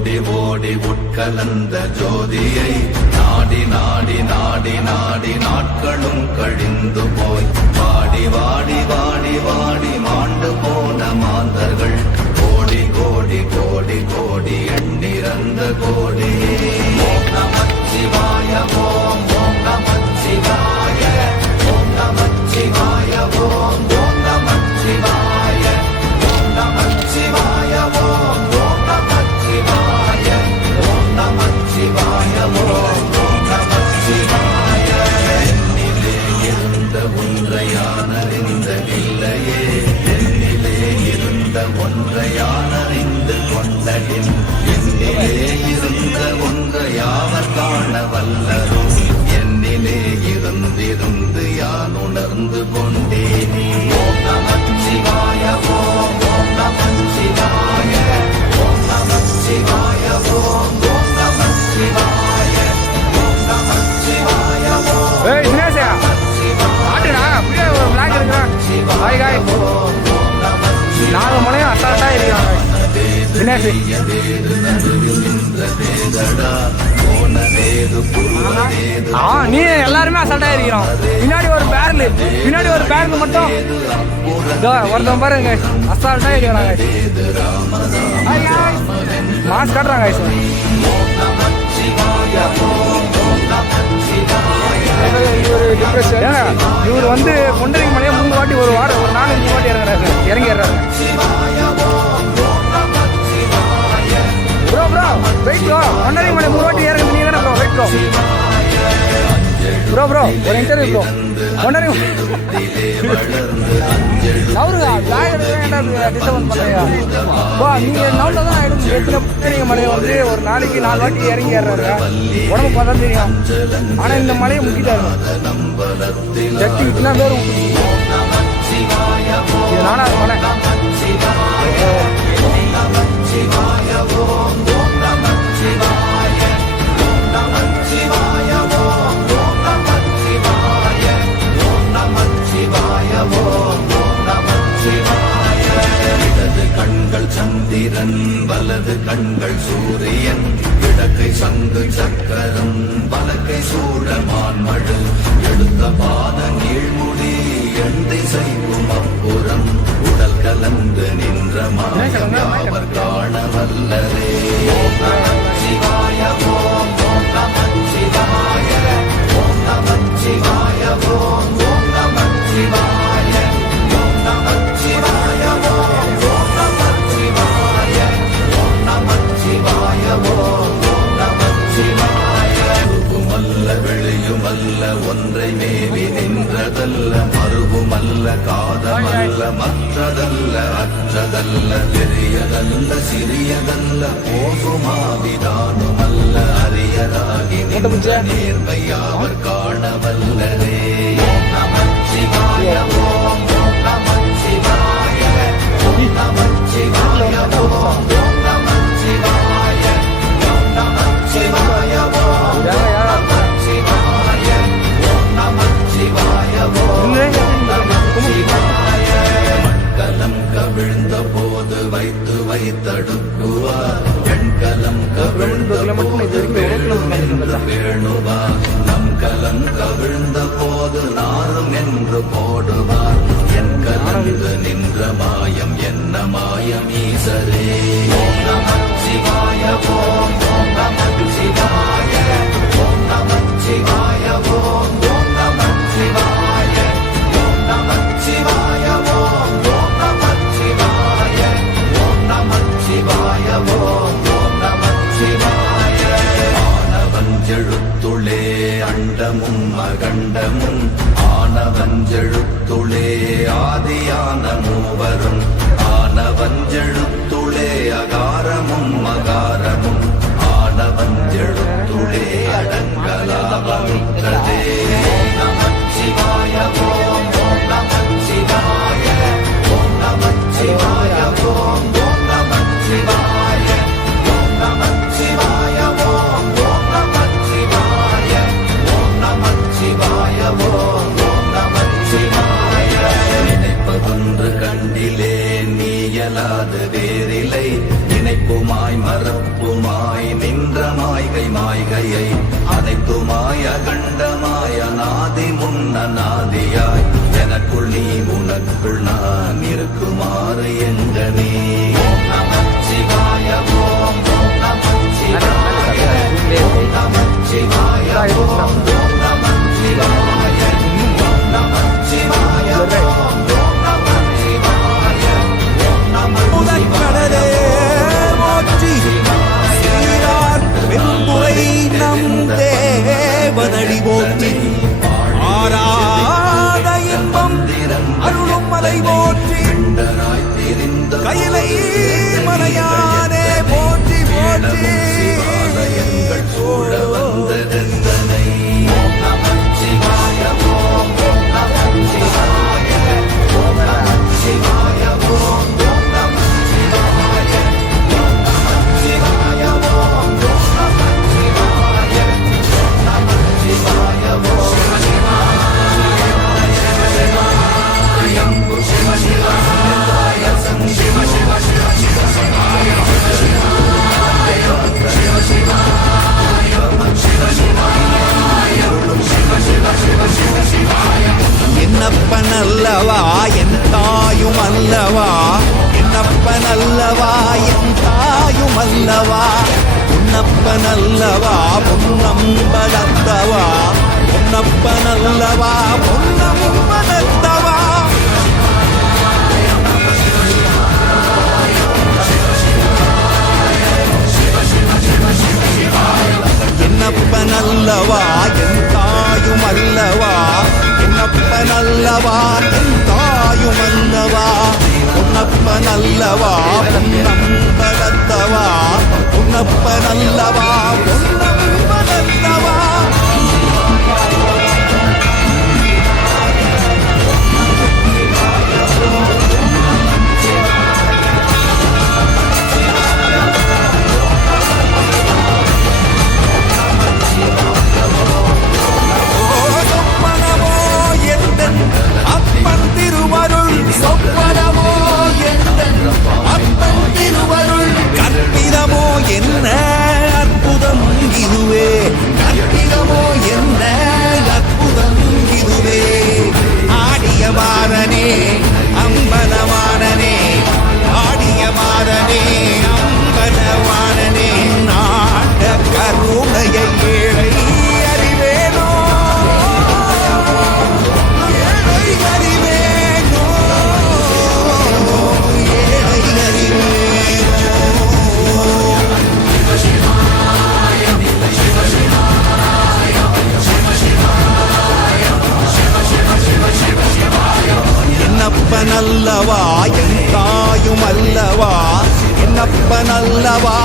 ஓடி ஓடி உட்கலந்த ஜோதியை நாடி நாடி நாடி நாடி நாட்களும் கழிந்து போய் வாடி வாடி வாடி வாடி மாண்டு போன மாந்தர்கள் கோடி கோடி கோடி கோடி எண்ணிறந்த கோடி. ஓம் நமச்சிவாய ஓம் ஓம் நமச்சிவாய ஓம் நமச்சிவாய ஓம் ஓம் நமச்சிவாய ஓம் நமச்சிவாய ஓம் ஓம் நமச்சிவாய ஓம் நமச்சிவாய ஓம் ஓம் நமச்சிவாய. என்னிலே இருந்த ஒன்றை யான் அறிந்ததில்லையே, என்னிலே இருந்த ஒன்றை யான் அறிந்து கொண்டேன், என்னிலே இருந்த ஒன்றை யாவர் காண வல்லரோ, என்னிலே இருந்திருந்து யான் உணர்ந்து கொண்டேனே. ஓம் நமச்சிவாய ஓம் ஓம் நமச்சிவாய ஓம் நமச்சிவாய ஓம் ஓம் நமச்சிவாய ஓம் நமச்சிவாய ஓம். ஏய் தினேஷ் ஆட்டுடா அப்படியே ஒரு பிளாக் எடுக்கிறான். ஹாய் காய் நாலு மலையும் அசால்ட்டா இருக்காங்க தினேஷ். நீ எல்லாருமே அசால்ட்டா இருக்கிறோம். பின்னாடி ஒரு பேரல் மட்டும் ஒருத்தன் பாருங்க அசால்ட்டா இருக்கிறாங்க. மாஸ்க் காட்டுறாங்க. இவர் வந்து பொண்டரிங் மலையை 3 வாட்டி ஒரு வாரம் ஒரு 4-5 வாட்டி இறங்கிடுறாரு. ப்ரோ வெயிட் ப்ரோ, பொண்டரிங் மலை 3 வாட்டி இறங்க நீங்க தானே ப்ரோ? வெயிட் ப்ரோ ஒரு இன்டர்வியூ ப்ரோ. பொண்டரிங் நவருங்க டிஸ்டர்பன்ஸ் பண்ணுறீங்க ப்ரோ. நீங்கள் நவுண்டா தான் ஆகிடும். எத்தனை பொண்டரிங் மலையை வந்து ஒரு நாளைக்கு 4 வாட்டி இறங்கி ஏறாரு. உடம்பு பார்த்தா தெரியும். ஆனால் இந்த மலையை முக்கிட்டாரு ஜட்டி இத்தனை பேர் இது 4வது மலை. இடது கண்கள் சந்திரன் வலது கண்கள் சூரியன், இடக்கை சங்கு சக்கரம் வலக்கை சூழமான் மழு, எடுத்த பாத நீழ்முடி எண் திசைக்கும் அப்புறம், உடல் கலந்து நின்ற மாயம் யாவர் காண வல்லரே. ஓம் நமச்சிவாய ஓம் ஓம் நமச்சிவாய ஓம் நமச்சிவாய ஓம் ஓம் நமச்சிவாய ஓம் நமச்சிவாய ஓம் ஓம் நமச்சிவாய ஓம் நமச்சிவாய ஓம் ஓம் நமச்சிவாய. உருகுமல்ல வெளியுமல்ல ஒன்றை மேவி நின்றதல்ல, மறுகுமல்ல காதமல்ல மற்றதல்ல அற்றதல்ல, பெரியதல்ல சிறியதல்ல போகுமாவிதானுமல்ல, அரியராகி நின்ற நேர்மையாவர் காண வல்லரே. ஓம் நமச்சிவாய ஓம் ஓம் நமச்சிவாய ஓம் நமச்சிவாய ஓம் ஓம் நமச்சிவாய ஓம் நமச்சிவாய ஓம் நமச்சிவாய ஓம் நமச்சிவாய ஓம் நமச்சிவாய. மண்கலம் கவிழ்ந்த போது வைத்து வைத்தடுக்குவார், பெண்கலம் கவிழ்ந்த போது வேணுவார், நம் கலம் கவிழ்ந்த போது நாரும் என்று போடுவார், என் கலந்து நின்ற மாயம் என்ன மாயம் ஈசரே. ஓம் நமச்சிவாய ஓம் ஓம் நமச்சிவாய ஓம் நமச்சிவாய ஓம் ஓம் நமச்சிவாய ஓம் நமச்சிவாய ஓம் ஓம் நமச்சிவாய ஓம் நமச்சிவாய ஓம் ஓம் நமச்சிவாய. ஆனவஞ்செழுத்துளே அண்டமும் அகண்டமும், ஆனவஞ்செழுத்துளே ஆதியான மூவரும், ஆனவஞ்செழுத்துளே அகாரமும் அகாரமும், ஆனவஞ்செழுத்துளே அடங்கலாவற்றதே. ஓம் நமச்சிவாய ஓம் ஓம் நமச்சிவாய ஓம் நமச்சிவாய ஓம் ஓம் நமச்சிவாய ஓம் நமச்சிவாய ஓம் ஓம் நமச்சிவாய ஓம் நமச்சிவாய ஓம் ஓம் நமச்சிவாய. நினைப்பதொன்று கண்டிலே நீயலாது வேறில்லை, நினைப்ப நினைப்புமாய் மறப்புமாய் நின்ற மாய்கை மாய்கையை அனைத்துமாய் அகண்டமாய் அநாதி முன்ன நாதியாய் எனக்குள் நீ உனக்குள் நான் இருக்குமாறு எங்கனே ஓம் நமச்சிவாய ஓம் ஓம் நமச்சிவாய ஓம் நமச்சிவாய ஓம் ஓம் நமச்சிவாய ஓம் நமச்சிவாய ஓம் ஓம் நமச்சிவாய ஓம் முதற்கடலே போற்றி சீரார் வெண்புரை நம் தேவனடி போற்றி ஆராத இன்பம் அருளும் மலை போற்றி கையிலை மலையானே போற்றி போற்றி சூழ வந்ததெந்தனை ஓம் நமச்சிவாய ஓம் ஓம் நமச்சிவாய ஓம் நமச்சிவாய ஓம் ஓம் நமச்சிவாய ஓம் நமச்சிவாய ஓம் ஓம் நமச்சிவாய ஓம் நமச்சிவாய ஓம் சிவ சிவாய சம் சிவ சிவ சிவ சிவ சிவாய சிவ சிவாய சிவ சிவாய சிவ சிவ சிவ சிவ சிவாய என்னப்பனல்லவா என் தாயும் அல்லவா என்னப்பனல்லவா என் தாயும் அல்லவா உன்னப்பனல்லவா பொன்னம்பலத்தவா பொன்னப்பனல்லவா பொன்னம்பலத்தவா என்னப்பனல்லவா என் தாயும் அல்லவா என்னப்பனல்லவா என் தாயும் அல்லவா பொன்னப்பனல்லவா பொன்னம்பலத்தவா பொன்னப்பனல்லவா பொன்னம்பலத்தவா சொப்பனமோ எந்தன் அப்பன் திருவருள் சொப்பனமோ எந்தன் அப்பன் திருவருள் கற்பிதமோ என்ன அற்புதம் இதுவே கற்பிதமோ என்ன அற்புதம் இதுவே ஆடிய மாறனே அம்பலவானனே ஆடிய மாறனே அம்பலவானனே நாட கருணையை ஏழை அறிவேனோ ஏழை அறிவேனோ ஏழை அறிவேனோ என்னப்பனல்லவா என் தாயும் அல்லவா என்னப்பனல்லவா